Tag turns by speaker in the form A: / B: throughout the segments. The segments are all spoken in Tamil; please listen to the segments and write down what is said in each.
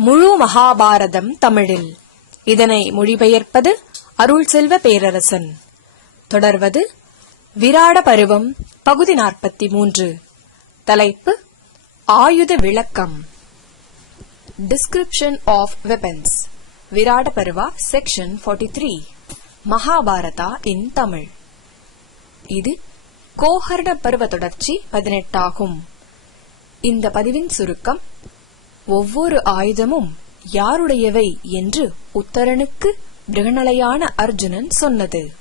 A: முழு மகாபாரதம் தமிழில். இதனை மொழிபெயர்ப்பது அருள் செல்வ பேரரசன். தொடர்வது விராட பருவம் பகுதி நாற்பத்தி மூன்று தலைப்பு ஆயுத விளக்கம். Description of weapons Virata Parva section 43 three Mahabharata in Tamil. இது கோஹர்ண பருவ தொடர்ச்சி பதினெட்டாகும். இந்த பதிவின் சுருக்கம் ஒவ்வொரு ஆயுதமும் யாருடையவை என்று உத்தரனுக்கு பிருகணலையான அர்ஜுனன் சொன்னது.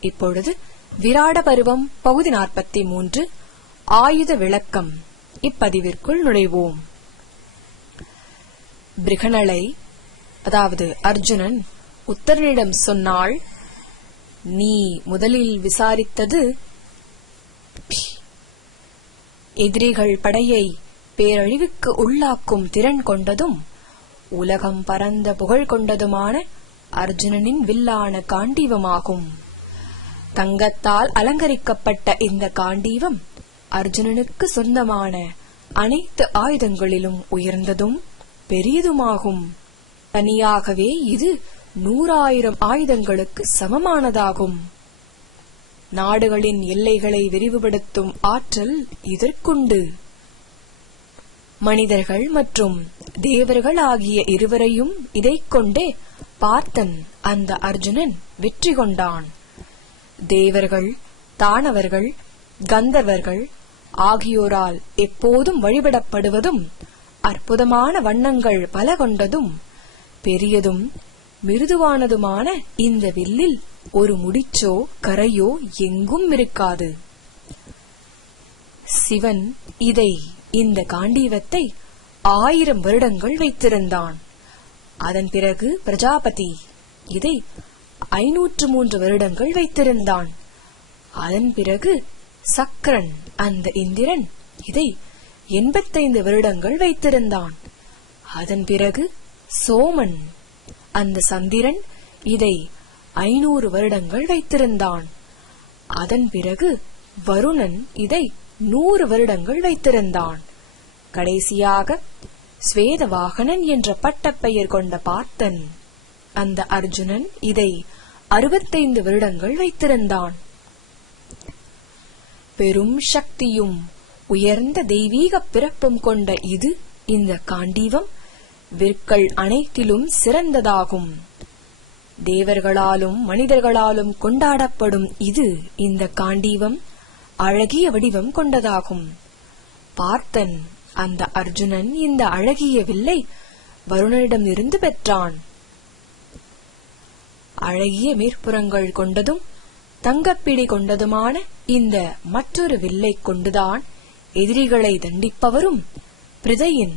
A: இப்பொழுது விராட பருவம் பகுதி நாற்பத்தி மூன்று ஆயுத விளக்கம். இப்பதிவிற்குள் நுழைவோம். பிருகணலை அதாவது அர்ஜுனன் உத்தரனிடம் சொன்னாள் நீ முதலில் விசாரித்தது எதிரிகள் படையை பேரழிவுக்கு உள்ளாக்கும் திறன் கொண்டதும் உலகம் பரந்த புகழ் கொண்டதுமான அர்ஜுனனின் வில்லான காண்டீவமாகும். தங்கத்தால் அலங்கரிக்கப்பட்ட இந்த காண்டீவம் அர்ஜுனனுக்கு சொந்தமான அனைத்து ஆயுதங்களிலும் உயர்ந்ததும் பெரியதுமாகும் தனியாகவே இது நூறாயிரம் ஆயுதங்களுக்கு சமமானதாகும். நாடுகளின் எல்லைகளை விரிவுபடுத்தும் ஆற்றல் இதற்குண்டு. மனிதர்கள் மற்றும் தேவர்கள் ஆகிய இருவரையும் இதைக் கொண்டே பார்த்தன் அந்த அர்ஜுனன் வெற்றி கொண்டான். தேவர்கள் தானவர்கள் கந்தர்வர்கள் ஆகியோரால் எப்போதும் வழிபடப்படுவதும் அற்புதமான வண்ணங்கள் பல கொண்டதும் பெரியதும் மிருதுவானதுமான இந்த வில்லில் ஒரு முடிச்சோ கரையோ எங்கும் இருக்காது. சிவன் இதை இந்த காண்டீவத்தை ஆயிரம் வருடங்கள் வைத்திருந்தான். அதன் பிறகு பிரஜாபதி இதை ஐநூற்று மூன்று வருடங்கள் வைத்திருந்தான். அதன் பிறகு சக்கரன் அந்த இந்திரன் இதை எண்பத்தைந்து வருடங்கள் வைத்திருந்தான். அதன் பிறகு சோமன் அந்த சந்திரன் இதை ஐநூறு வருடங்கள் வைத்திருந்தான். அதன் பிறகு வருணன் இதை நூறு வருடங்கள் வைத்திருந்தான். கடைசியாக ஸ்வேதவாகனன் என்ற பட்டப்பெயர் கொண்ட பார்த்தன் அந்த அர்ஜுனன் இதை அறுபத்தைந்து வருடங்கள் வைத்திருந்தான். பெரும் சக்தியும் உயர்ந்த தெய்வீக பிறப்பும் கொண்ட இது இந்த காண்டீவம் விற்கள் அனைத்திலும் சிறந்ததாகும். தேவர்களாலும் மனிதர்களாலும் கொண்டாடப்படும் இது இந்த காண்டீவம் அழகிய வடிவம் கொண்டதாகும். பார்த்தன் அந்த அர்ஜுனன் இந்த அழகிய வில்லை வருணனிடமிருந்து பெற்றான். அழகிய மேற்புறங்கள் கொண்டதும் தங்கப்பிடி கொண்டதுமான இந்த மற்றொரு வில்லை கொண்டுதான் எதிரிகளை தண்டிப்பவரும் பிரிதையின்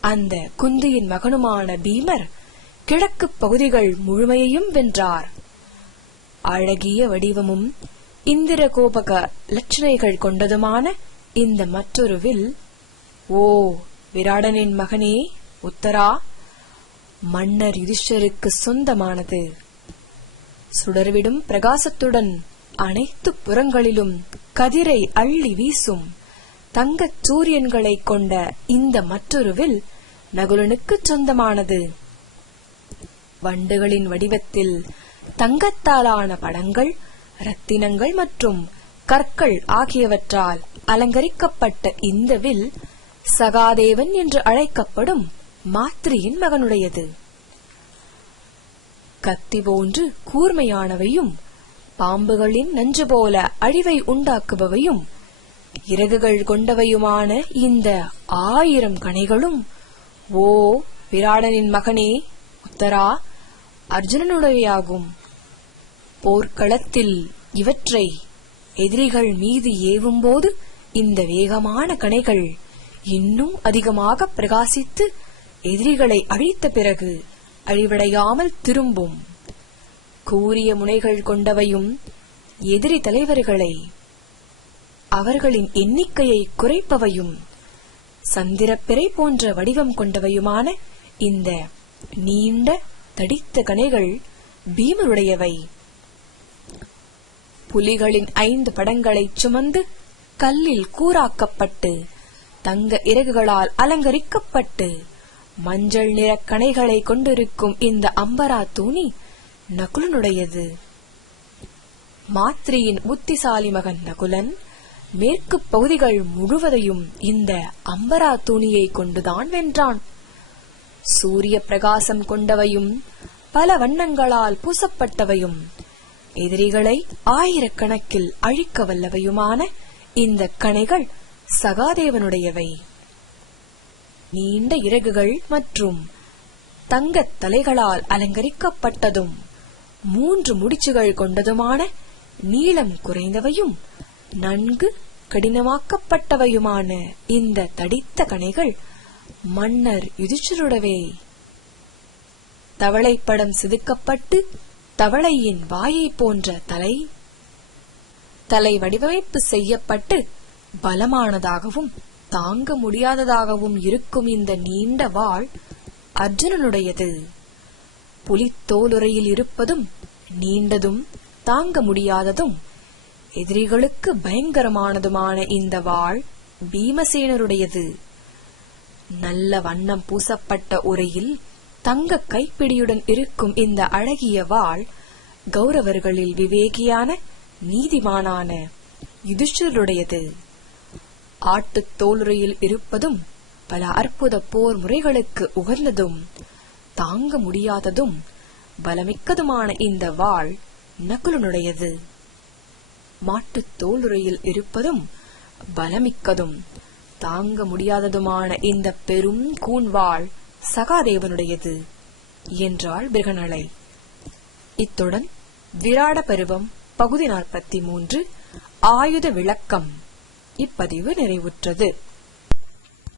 A: அந்த குந்தியின் மகனுமான பீமர் கிழக்கு பகுதிகள் முழுமையையும் வென்றார். அழகிய வடிவமும் இந்திர கோபக லட்சணைகள் கொண்டதுமான இந்த மற்றொரு வில் ஓ விராடனின் மகனே உத்தரா மன்னர் யுதிஷ்டருக்கு சொந்தமானது. சுடர்விடும் பிரகாசத்துடன் அனைத்து புறங்களிலும் கதிரை அள்ளி வீசும் தங்கச் சூரியன்களைக் கொண்ட இந்த மற்றொரு வில் நகுலனுக்குச் சொந்தமானது. வண்டுகளின் வடிவத்தில் தங்கத்தாலான படங்கள் ரத்தினங்கள் மற்றும் கற்கள் ஆகியவற்றால் அலங்கரிக்கப்பட்ட இந்த வில் சகாதேவன் என்று அழைக்கப்படும் மாத்ரியின் மகனுடையது. கத்தி போன்று கூர்மையானவையும் பாம்புகளின் நஞ்சு போல அழிவை உண்டாக்குபவையும் இறகுகள் கொண்டவையுமான இந்த ஆயிரம் கணைகளும் ஓ விராடனின் மகனே உத்தரா அர்ஜுனனுடையாகும் போர்க்களத்தில் இவற்றை எதிரிகள் மீது ஏவும்போது இந்த வேகமான கணைகள் இன்னும் அதிகமாக பிரகாசித்து எதிரிகளை அழித்த பிறகு அழிவடையாமல் திரும்பும். கூரிய முனைகள் கொண்டவையும் எதிரி தலைவர்களை அவர்களின் எண்ணிக்கையை குறைப்பவையும் சந்திரப்பிறை போன்ற வடிவம் கொண்டவையுமான இந்த நீண்ட தடித்த கணைகள் பீமருடையவை. புலிகளின் ஐந்து படங்களைச் சுமந்து கல்லில் கூறாக்கப்பட்டு தங்க இறகுகளால் அலங்கரிக்கப்பட்டு மஞ்சள் நிற கணைகளை கொண்டிருக்கும் இந்த அம்பரா தூணி நகுலனுடையது. மாத்ரியின் புத்திசாலி மகன் நகுலன் மேற்கு பகுதிகள் முழுவதையும் இந்த அம்பரா தூணியை கொண்டுதான் வென்றான். சூரிய பிரகாசம் கொண்டவையும் பல வண்ணங்களால் பூசப்பட்டவையும் எதிரிகளை ஆயிரக்கணக்கில் அழிக்க வல்லவையுமான இந்த கணைகள் சகாதேவனுடையவை. நீண்ட இறகுகள் மற்றும் தங்கத் தலைகளால் அலங்கரிக்கப்பட்டதும் மூன்று முடிச்சுகள் கொண்டதுமான நீளம் குறைந்தவையும் நன்கு கடினமாக்கப்பட்டவையுமான இந்த தடித்த கணைகள் மன்னர் யுதிஷ்டருடவே. தவளைப்படம் செதுக்கப்பட்டு தவளையின் வாயை போன்ற தலை தலை வடிவமைப்பு செய்யப்பட்டு பலமானதாகவும் தாங்க முடியாததாகவும் இருக்கும் இந்த நீண்ட வாள் அர்ஜுனனுடையது. புலித்தோலுறையில் இருப்பதும் நீண்டதும் தாங்க முடியாததும் எதிரிகளுக்கு பயங்கரமானதுமான இந்த வாள் பீமசேனருடையது. நல்ல வண்ணம் பூசப்பட்ட உரையில் தங்க கைப்பிடியுடன் இருக்கும் இந்த அழகிய வாள் கௌரவர்களில் விவேகியான நீதிமானான யுதிஷ்டருடையது ஆட்டுத் தோலுறையில் இருப்பதும் பல அற்புத போர் முறைகளுக்கு உகந்ததும் தாங்க முடியாததும் பலமிக்கதுமான இந்த வாள் நகுலனுடையது. மாட்டுத் தோலுறையில் இருப்பதும் பலமிக்கதும் தாங்க முடியாததுமான இந்த பெரும் கூன்வாள் சகாதேவனுடையது என்றாள் பிருகநலை இத்துடன் விராட பருவம் பகுதி நாற்பத்தி மூன்று ஆயுத விளக்கம் இப்பதிவு நிறைவுற்றது.